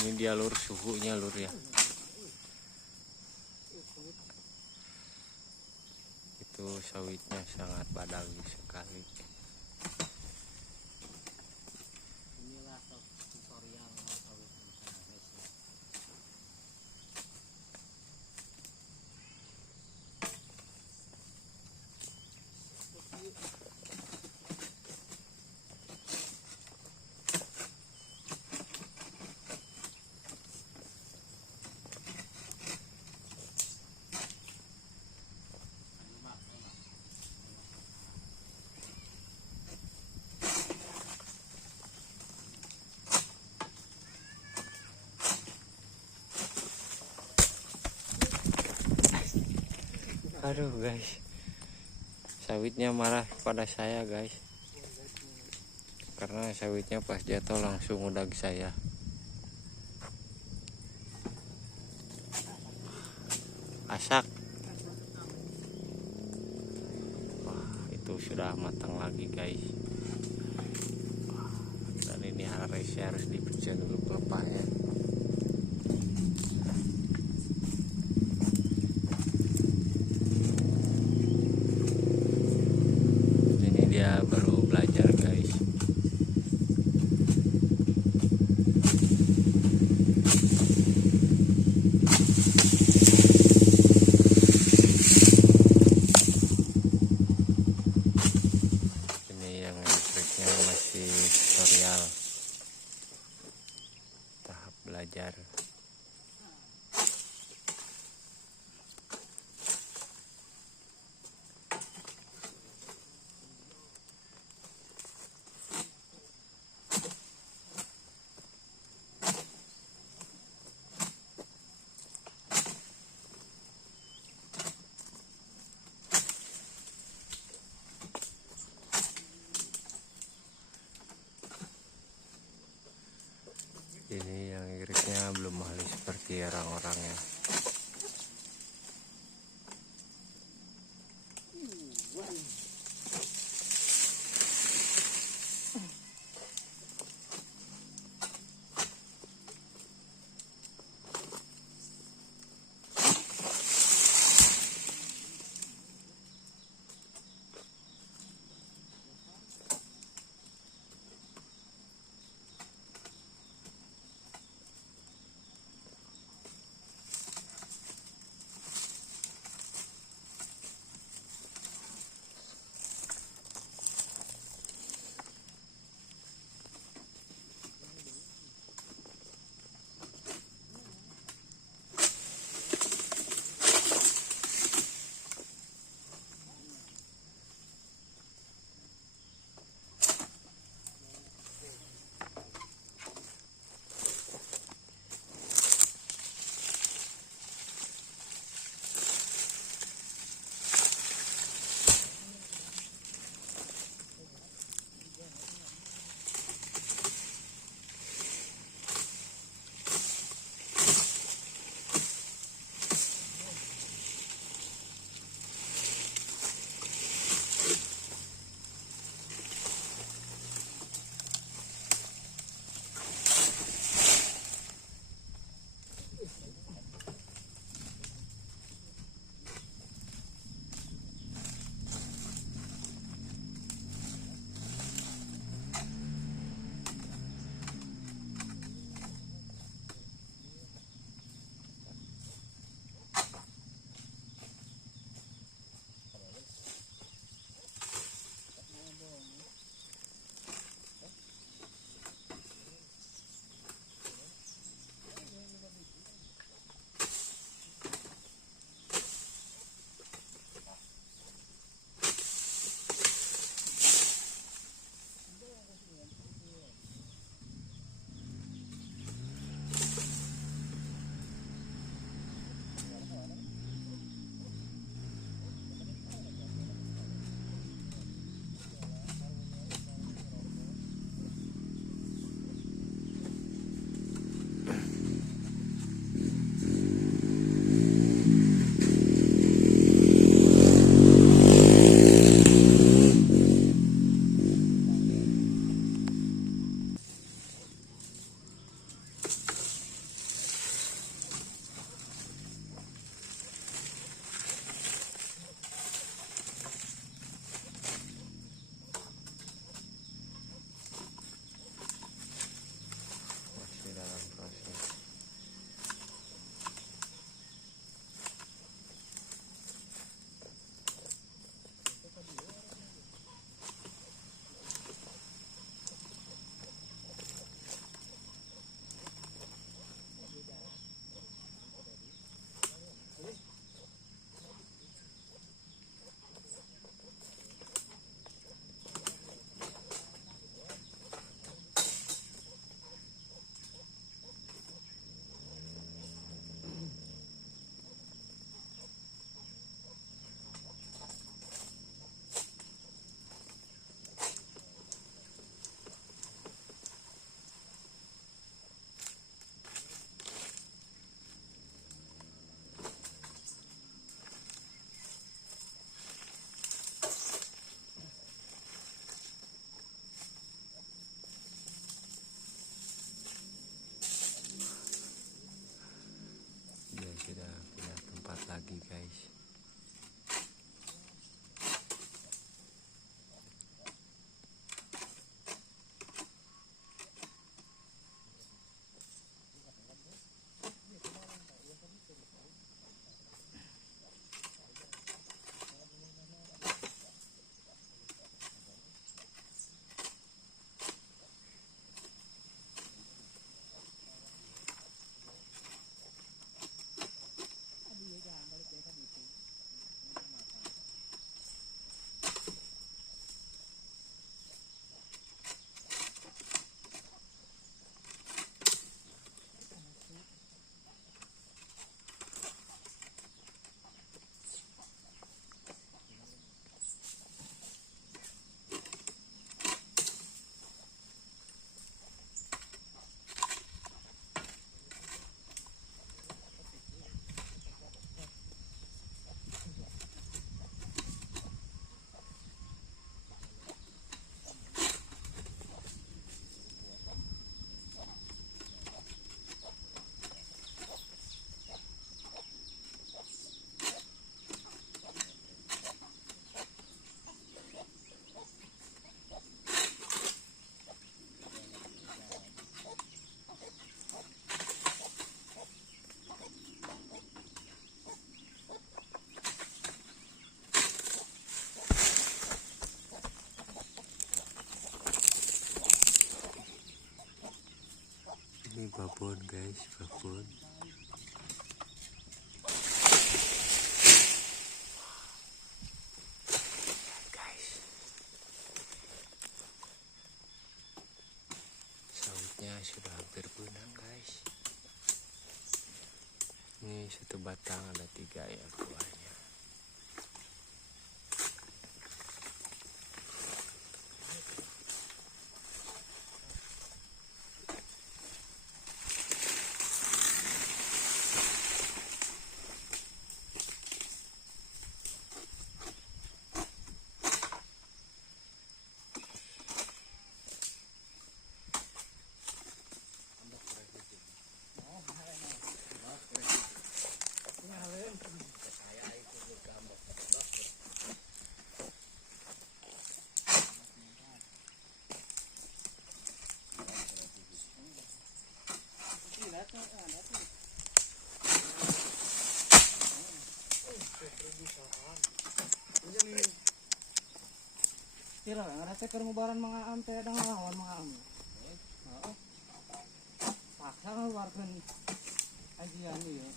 Ini dia lur, suhunya lur ya. Itu sawitnya sangat badai sekali. Inilah tutorial sawit guys. Aduh guys, sawitnya marah pada saya guys, karena sawitnya pas jatuh langsung udag saya. Asak. Wah, itu sudah matang lagi guys. Dan ini harusnya harus dibersihkan dulu pelepahnya. Ini dia baru belajar guys. Ini yang elektriknya masih tutorial, tahap belajar. Ini yang irisnya belum halus seperti orang-orangnya. guys. Ini babon guys, babon. Guys, sawitnya sudah hampir punah guys. Ini satu batang ada 3 ya buahnya. Kira ngerasa kermubaran mga am teh dang lawan mga am. Heeh. Paksa kan warga ajian ieu.